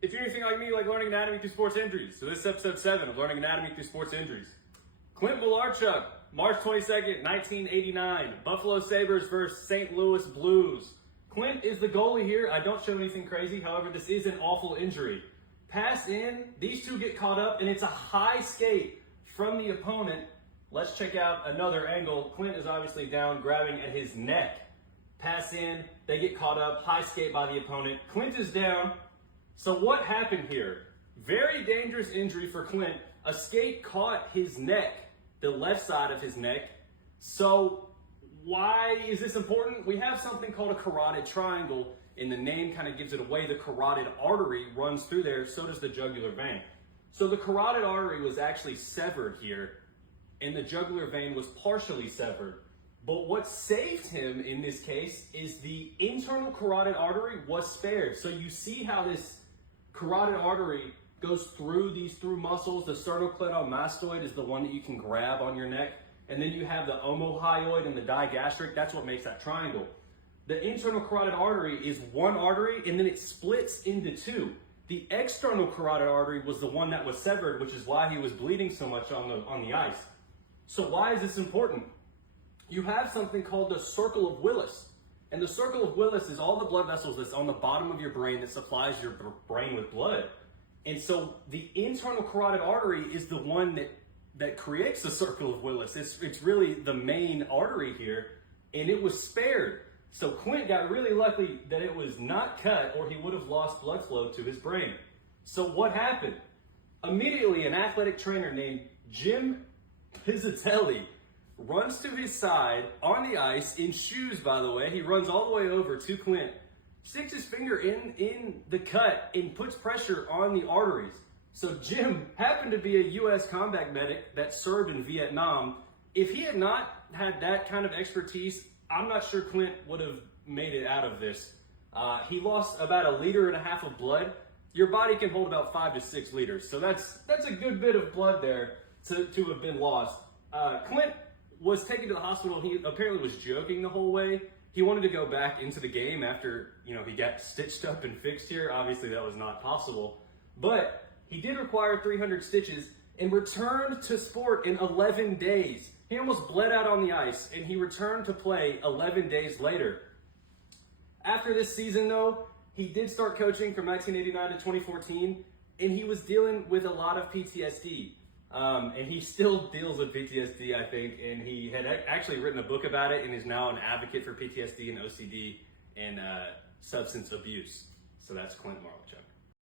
If you're anything like me, you like learning anatomy through sports injuries. So this is episode 7 of Learning Anatomy through Sports Injuries. Clint Malarchuk, March 22nd, 1989. Buffalo Sabres versus St. Louis Blues. Clint is the goalie here. I don't show anything crazy. However, this is an awful injury. Pass in, these two get caught up, and it's a high skate from the opponent. Let's check out another angle. Clint is obviously down, grabbing at his neck. Pass in, they get caught up, high skate by the opponent. Clint is down. So what happened here? Very dangerous injury for Clint. A skate caught his neck, the left side of his neck. So why is this important? We have something called a carotid triangle, and the name kind of gives it away. The carotid artery runs through there, so does the jugular vein. So the carotid artery was actually severed here, and the jugular vein was partially severed. But what saved him in this case is the internal carotid artery was spared. So you see how this carotid artery goes through these muscles. The sternocleidomastoid is the one that you can grab on your neck. And then you have the omohyoid and the digastric. That's what makes that triangle. The internal carotid artery is one artery, and then it splits into two. The external carotid artery was the one that was severed, which is why he was bleeding so much on the ice. So why is this important? You have something called the circle of Willis. And the circle of Willis is all the blood vessels that's on the bottom of your brain that supplies your brain with blood. And so the internal carotid artery is the one that creates the circle of Willis. It's really the main artery here, and it was spared. So Clint got really lucky that it was not cut, or he would have lost blood flow to his brain. So what happened? Immediately, an athletic trainer named Jim Pizzatelli runs to his side on the ice, in shoes, by the way. He runs all the way over to Clint, sticks his finger in the cut, and puts pressure on the arteries. So Jim happened to be a U.S. combat medic that served in Vietnam. If he had not had that kind of expertise, I'm not sure Clint would have made it out of this. He lost about 1.5 liters of blood. Your body can hold about 5 to 6 liters. So that's a good bit of blood there to have been lost. Clint was taken to the hospital. He apparently was joking the whole way. He wanted to go back into the game after, he got stitched up and fixed here. Obviously that was not possible, but he did require 300 stitches and returned to sport in 11 days. He almost bled out on the ice, and he returned to play 11 days later. After this season though, he did start coaching from 1989 to 2014, and he was dealing with a lot of PTSD. And he still deals with PTSD, I think, and he had actually written a book about it and is now an advocate for PTSD and OCD and substance abuse. So that's Clint Malarchuk.